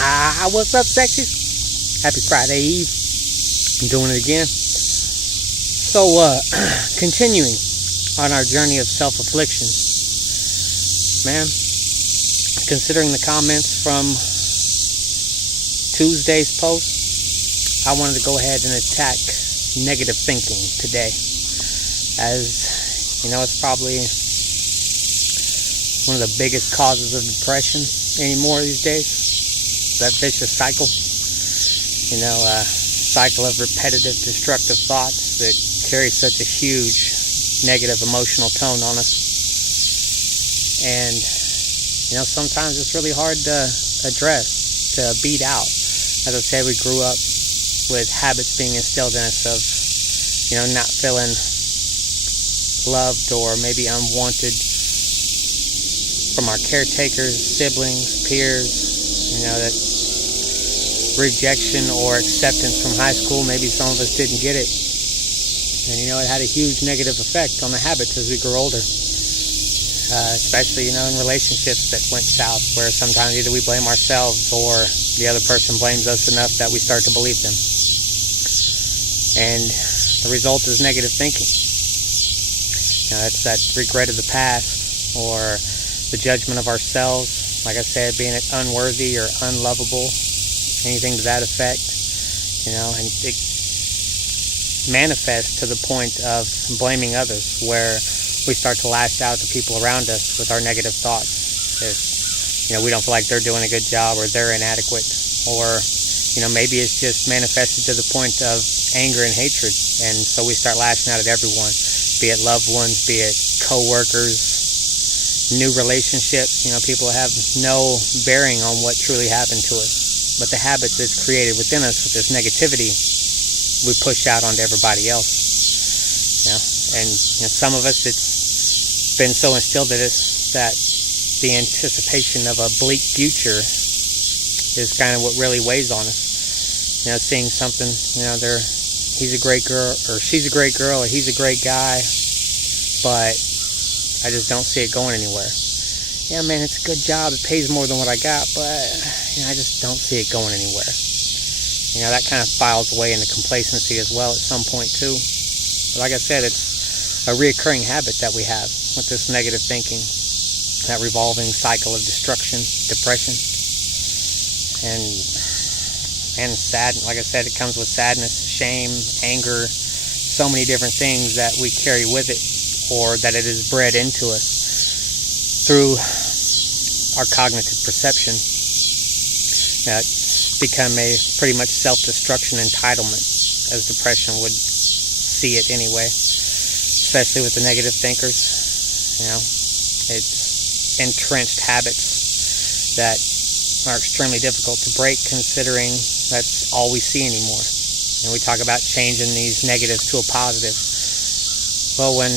What's up, sexies? Happy Friday Eve. I'm doing it again. So, continuing on our journey of self-affliction. Man, considering the comments from Tuesday's post, I wanted to go ahead and attack negative thinking today. As you know, it's probably one of the biggest causes of depression anymore these days. That vicious cycle. Cycle of repetitive, destructive thoughts that carry such a huge negative emotional tone on us. And, sometimes it's really hard to address, to beat out. As I said, we grew up with habits being instilled in us of, not feeling loved or maybe unwanted from our caretakers, siblings, peers, that rejection or acceptance from high school. Maybe some of us didn't get it. And, it had a huge negative effect on the habits as we grew older. Especially, in relationships that went south, where sometimes either we blame ourselves or the other person blames us enough that we start to believe them. And the result is negative thinking. It's that regret of the past or the judgment of ourselves. Like I said, being unworthy or unlovable. Anything to that effect, and it manifests to the point of blaming others, where we start to lash out to people around us with our negative thoughts. If, we don't feel like they're doing a good job or they're inadequate, or, maybe it's just manifested to the point of anger and hatred, and so we start lashing out at everyone, be it loved ones, be it co-workers, new relationships, people have no bearing on what truly happened to us. But the habit that's created within us with this negativity, we push out onto everybody else. And some of us, it's been so instilled in us that the anticipation of a bleak future is kind of what really weighs on us. Seeing something, he's a great girl, or she's a great girl, or he's a great guy, but I just don't see it going anywhere. Yeah, man, it's a good job. It pays more than what I got, but I just don't see it going anywhere. That kind of files away into complacency as well at some point too. But like I said, it's a reoccurring habit that we have with this negative thinking, that revolving cycle of destruction, depression, and sad. Like I said, it comes with sadness, shame, anger, so many different things that we carry with it, or that it is bred into us through our cognitive perception. It's become a pretty much self-destruction entitlement, as depression would see it anyway, especially with the negative thinkers. It's entrenched habits that are extremely difficult to break, considering that's all we see anymore. And we talk about changing these negatives to a positive. Well, when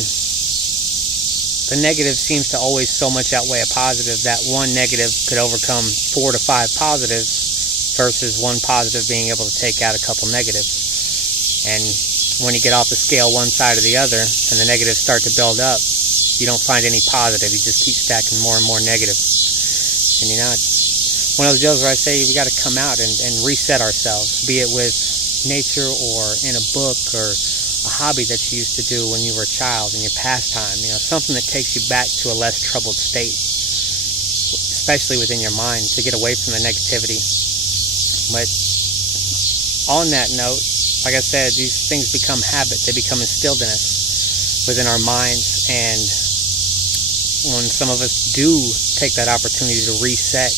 the negative seems to always so much outweigh a positive that one negative could overcome 4 to 5 positives versus one positive being able to take out a couple negatives. And when you get off the scale one side or the other and the negatives start to build up, you don't find any positive. You just keep stacking more and more negative. And it's one of those deals where I say we got to come out and reset ourselves, be it with nature or in a book or a hobby that you used to do when you were a child in your pastime, something that takes you back to a less troubled state, especially within your mind, to get away from the negativity. But on that note, like I said, these things become habit. They become instilled in us within our minds, and when some of us do take that opportunity to reset,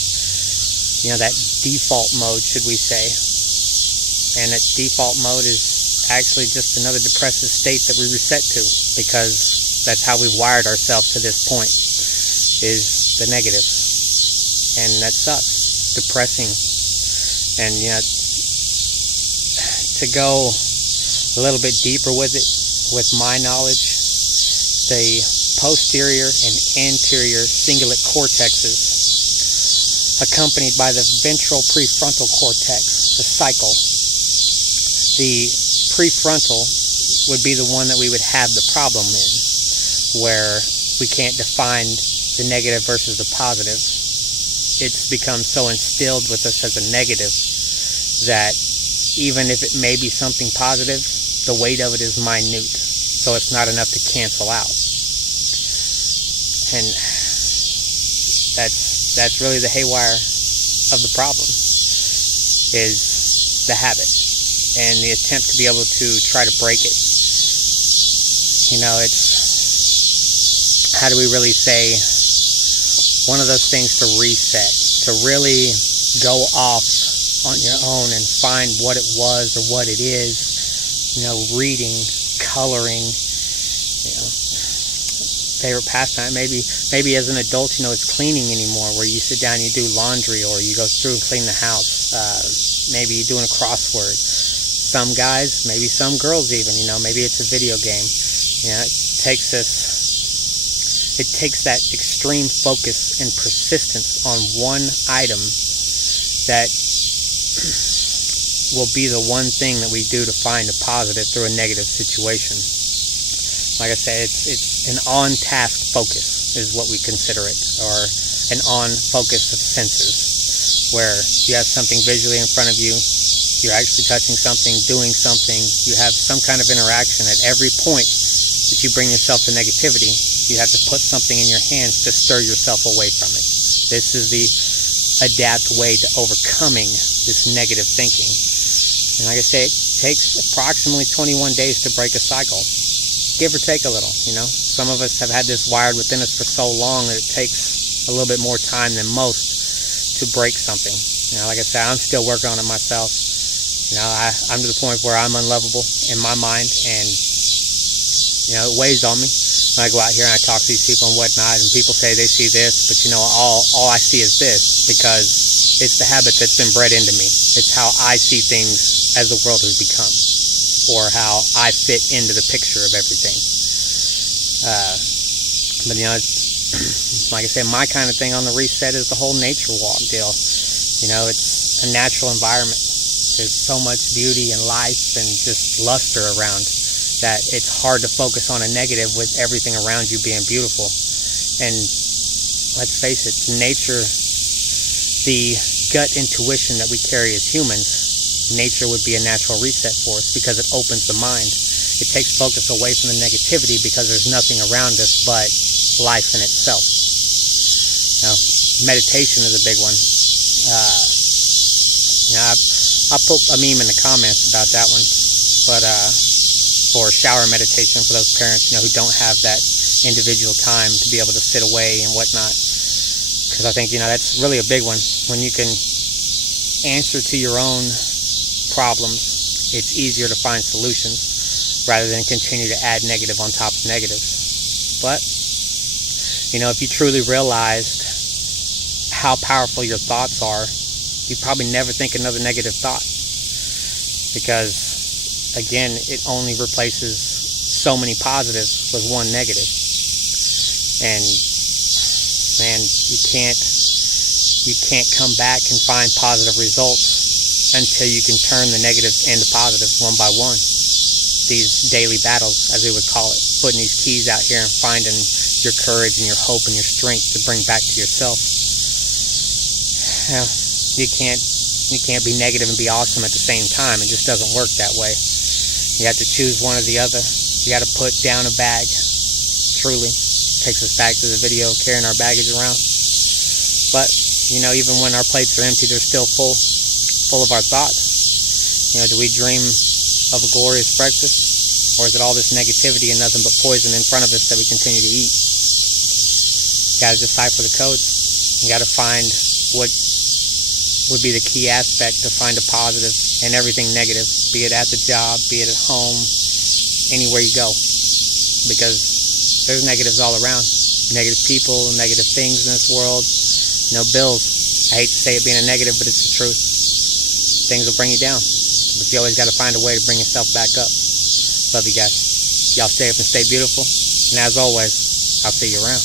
that default mode, should we say, and that default mode is actually just another depressive state that we reset to, because that's how we've wired ourselves to this point, is the negative. And that sucks. It's depressing. And to go a little bit deeper with it, with my knowledge, the posterior and anterior cingulate cortexes, accompanied by the ventral prefrontal cortex, the cycle. The prefrontal would be the one that we would have the problem in, where we can't define the negative versus the positive. it's become so instilled with us as a negative that even if it may be something positive, the weight of it is minute, so it's not enough to cancel out. And that's really the haywire of the problem, is the habit and the attempt to be able to try to break it. It's, how do we really say, one of those things to reset, to really go off on your own and find what it was or what it is. Reading, coloring, favorite pastime. Maybe as an adult, it's cleaning anymore, where you sit down and you do laundry, or you go through and clean the house. Maybe you're doing a crossword. Some guys, maybe some girls even, maybe it's a video game. It takes that extreme focus and persistence on one item that will be the one thing that we do to find a positive through a negative situation. Like I said, it's an on-task focus is what we consider it, or an on-focus of senses, where you have something visually in front of you, you're actually touching something, doing something, you have some kind of interaction. At every point that you bring yourself to negativity, you have to put something in your hands to stir yourself away from it. This is the adapt way to overcoming this negative thinking. And like I say, it takes approximately 21 days to break a cycle, give or take a little. Some of us have had this wired within us for so long that it takes a little bit more time than most to break something. Like I said, I'm still working on it myself. I'm to the point where I'm unlovable in my mind, and it weighs on me when I go out here and I talk to these people and whatnot, and people say they see this, but all I see is this, because it's the habit that's been bred into me. It's how I see things as the world has become, or how I fit into the picture of everything. But like I said, my kind of thing on the reset is the whole nature walk deal. It's a natural environment. There's so much beauty and life and just luster around that it's hard to focus on a negative with everything around you being beautiful. And let's face it, nature, the gut intuition that we carry as humans, nature would be a natural reset for us, because it opens the mind. It takes focus away from the negativity, because there's nothing around us but life in itself. Meditation is a big one. I'll put a meme in the comments about that one, but for shower meditation for those parents who don't have that individual time to be able to sit away and whatnot, because I think that's really a big one. When you can answer to your own problems, it's easier to find solutions rather than continue to add negative on top of negatives. But if you truly realized how powerful your thoughts are, you'd probably never think another negative thought, because again, it only replaces so many positives with one negative. And man, you can't come back and find positive results until you can turn the negatives into positives one by one. These daily battles, as we would call it, putting these keys out here and finding your courage and your hope and your strength to bring back to yourself. You can't be negative and be awesome at the same time. It just doesn't work that way. You have to choose one or the other. You got to put down a bag. Truly takes us back to the video, carrying our baggage around. But even when our plates are empty, they're still full of our thoughts. Do we dream of a glorious breakfast, or is it all this negativity and nothing but poison in front of us that we continue to eat? You got to decipher the codes. You got to find what would be the key aspect to find a positive in everything negative, be it at the job, be it at home, anywhere you go, because there's negatives all around. Negative people, negative things in this world, bills. I hate to say it being a negative, but it's the truth. Things will bring you down, but you always got to find a way to bring yourself back up. Love you guys. Y'all stay up and stay beautiful, and as always, I'll see you around.